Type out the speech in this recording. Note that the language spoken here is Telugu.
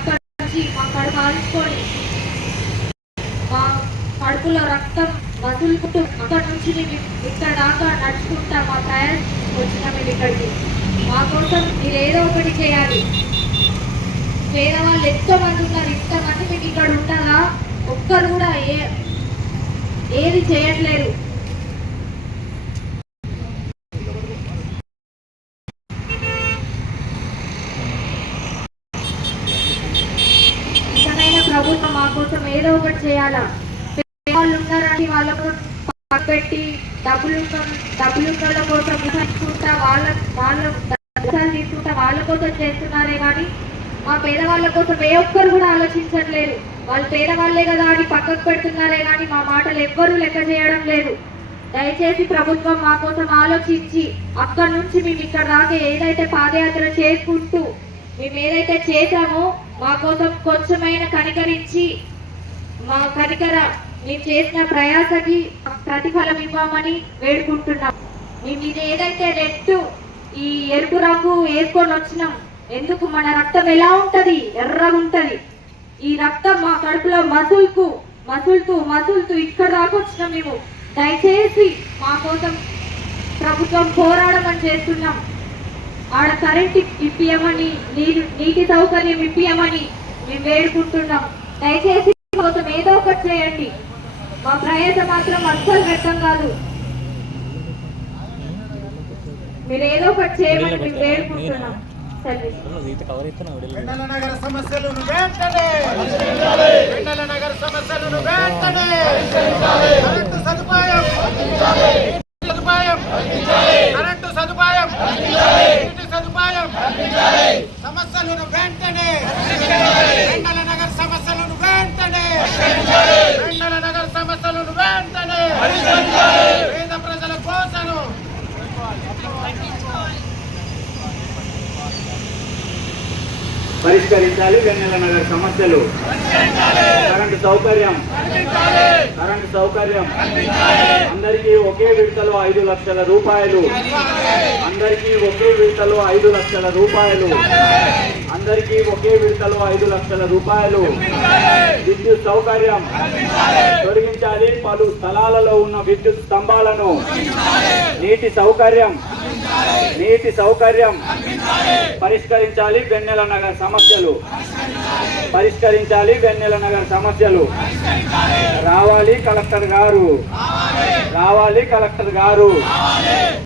అక్కడి నుంచి మా కడుపు కాల్చుకొని మా కడుపులో రక్తం వదులుకుంటూ అక్కడి నుంచి మేము ఇక్కడ దాకా నడుచుకుంటా మా ప్రయాణం వచ్చినా మేము ఇక్కడికి. మా కోసం మీరు ఏదో ఒకటి చేయాలి. పేదవాళ్ళు ఎంతో మంది ఉన్నారు, ఇంతమంది మీకు ఇక్కడ ఉండగా ఒక్కరు కూడా ఏది చేయట్లేరు. ఇకనైనా ప్రభుత్వం మా కోసం ఏదో ఒకటి చేయాలా. వాళ్ళు ఉన్నారని వాళ్ళకు పెట్టి డబ్బులున్న కోసం తీసుకుంటా వాళ్ళ తీసుకుంటా వాళ్ళ కోసం చేస్తున్నారే కానీ మా పేదవాళ్ళ కోసం ఏ ఒక్కరు కూడా ఆలోచించట్లేదు. వాళ్ళు పేదవాళ్లే కదా అని పక్కకు పెడుతున్నారే కానీ మా మాటలు ఎవ్వరూ లెక్క చేయడం లేదు. దయచేసి ప్రభుత్వం మా కోసం ఆలోచించి అక్కడి నుంచి మేము ఇక్కడ దాకా ఏదైతే పాదయాత్ర చేసుకుంటూ మేము ఏదైతే చేశామో మా కోసం కొంచెమైనా కనికరించి మేము చేసిన ప్రయాసకి ప్రతిఫలం ఇవ్వమని వేడుకుంటున్నాం. మేము ఇది ఏదైతే ఈ ఎరుపు రంగు వేసుకొని వచ్చినాం, ఎందుకు మన రక్తం ఎలా ఉంటది, ఎర్రగా ఉంటది. ఈ రక్తం మా కడుపులో మసులుతూ ఇక్కడ దాకా వచ్చినాం మేము. దయచేసి మా కోసం ప్రభుత్వం పోరాడమని చేస్తున్నాం. ఆడ కరెంట్ ఇప్పియమని, నీటి సౌకర్యం ఇప్పియమని మేము వేడుకుంటున్నాం. దయచేసి కోసం ఏదో ఒకటి చేయండి. మా ప్రయాస మాత్రం అస్సలు వ్యర్థం కాదు. మీరు ఏదో ఒకటి చేయమని మేము వేడుకుంటున్నాం. సమస్యలను వెంటనే పేద ప్రజల కోసం పరిష్కరించాలి. వెన్నెల నగర్ సమస్యలు, కరెంటు సౌకర్యం అందరికీ ఒకే విడతలో 5 లక్షల రూపాయలు, అందరికీ ఒకే విడతలో 5 లక్షల రూపాయలు, అందరికీ ఒకే విడతలో 5 లక్షల రూపాయలు. విద్యుత్ సౌకర్యం తొలగించాలి. పలు స్థలాలలో ఉన్న విద్యుత్ స్తంభాలను. నీటి సౌకర్యం పరిష్కరించాలి. వెన్నెల నగర్ సమస్యలు రావాలి కలెక్టర్ గారు.